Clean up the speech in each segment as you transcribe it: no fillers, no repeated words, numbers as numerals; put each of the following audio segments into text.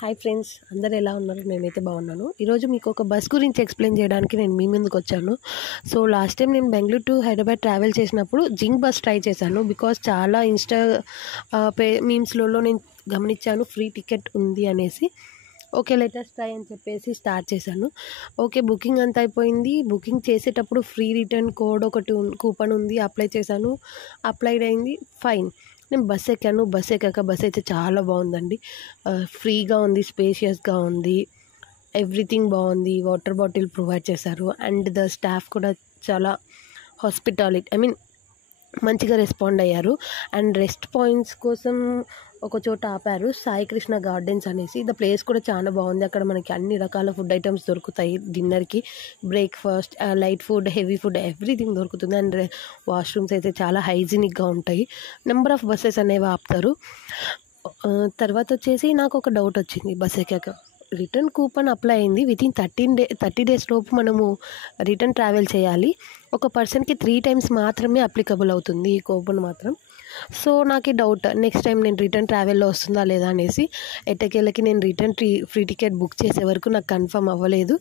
Hi friends, అందరు ఎలా ఉన్నారు? నేనైతే బాగున్నాను. ఈరోజు మీకు ఒక బస్ గురించి ఎక్స్ప్లెయిన్ చేయడానికి నేను మీ ముందుకు వచ్చాను. సో లాస్ట్ టైం నేను బెంగళూరు టు హైదరాబాద్ ట్రావెల్ చేసినప్పుడు జింక్ బస్ ట్రై చేశాను. బికాస్ చాలా మీమ్స్లలో నేను గమనించాను ఫ్రీ టికెట్ ఉంది అనేసి. ఓకే, లెటర్స్ ట్రై అని చెప్పేసి స్టార్ట్ చేశాను. ఓకే, బుకింగ్ అంతా అయిపోయింది. బుకింగ్ చేసేటప్పుడు ఫ్రీ రిటర్న్ కోడ్ ఒకటి కూపన్ ఉంది, అప్లై చేశాను. అప్లైడ్ అయింది, ఫైన్. నేను బస్ ఎక్కాను. బస్ ఎక్కాక బస్ అయితే చాలా బాగుందండి. ఫ్రీగా ఉంది, స్పేషియస్గా ఉంది, ఎవ్రీథింగ్ బాగుంది. వాటర్ బాటిల్ ప్రొవైడ్ చేశారు అండ్ ద స్టాఫ్ కూడా చాలా మంచిగా రెస్పాండ్ అయ్యారు. అండ్ రెస్ట్ పాయింట్స్ కోసం ఒక చోట ఆపారు, సాయి కృష్ణ గార్డెన్స్ అనేసి. ద ప్లేస్ కూడా చాలా బాగుంది. అక్కడ మనకి అన్ని రకాల ఫుడ్ ఐటమ్స్ దొరుకుతాయి. డిన్నర్కి, breakfast, light food, heavy food, everything దొరుకుతుంది. అండ్ వాష్రూమ్స్ అయితే చాలా హైజీనిక్గా ఉంటాయి. నెంబర్ ఆఫ్ బస్సెస్ అనేవి ఆపుతారు. తర్వాత వచ్చేసి నాకు ఒక డౌట్ వచ్చింది బస్ ఎక్కాక. రిటర్న్ కూపన్ అప్లై అయింది. వితిన్ 30 డేస్ లోపు మనము రిటర్న్ ట్రావెల్ చేయాలి. ఒక పర్సన్కి 3 టైమ్స్ మాత్రమే అప్లికబుల్ అవుతుంది ఈ కూపన్ మాత్రం. సో నాకు ఈ డౌట్, నెక్స్ట్ టైం నేను రిటర్న్ ట్రావెల్లో వస్తుందా లేదా అనేసి. ఎట్టకేళ్ళకి నేను రిటర్న్ ఫ్రీ టికెట్ బుక్ చేసే వరకు నాకు కన్ఫర్మ్ అవ్వలేదు.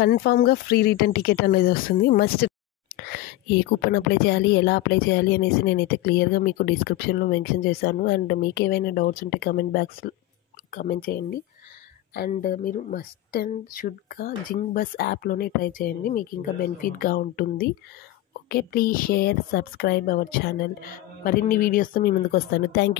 కన్ఫామ్గా ఫ్రీ రిటర్న్ టికెట్ అనేది వస్తుంది. మస్ట్ ఏ కూపన్ అప్లై చేయాలి, ఎలా అప్లై చేయాలి అనేసి నేనైతే క్లియర్గా మీకు డిస్క్రిప్షన్లో మెన్షన్ చేశాను. అండ్ మీకు ఏవైనా డౌట్స్ ఉంటే కామెంట్ చేయండి. అండ్ మీరు మస్ట్ అండ్ షుడ్గా జింక్ బస్ యాప్లోనే ట్రై చేయండి, మీకు ఇంకా బెనిఫిట్గా ఉంటుంది. Okay, please share, subscribe our channel. మరిన్ని వీడియోస్తో మీ ముందుకు వస్తాను. Thank you.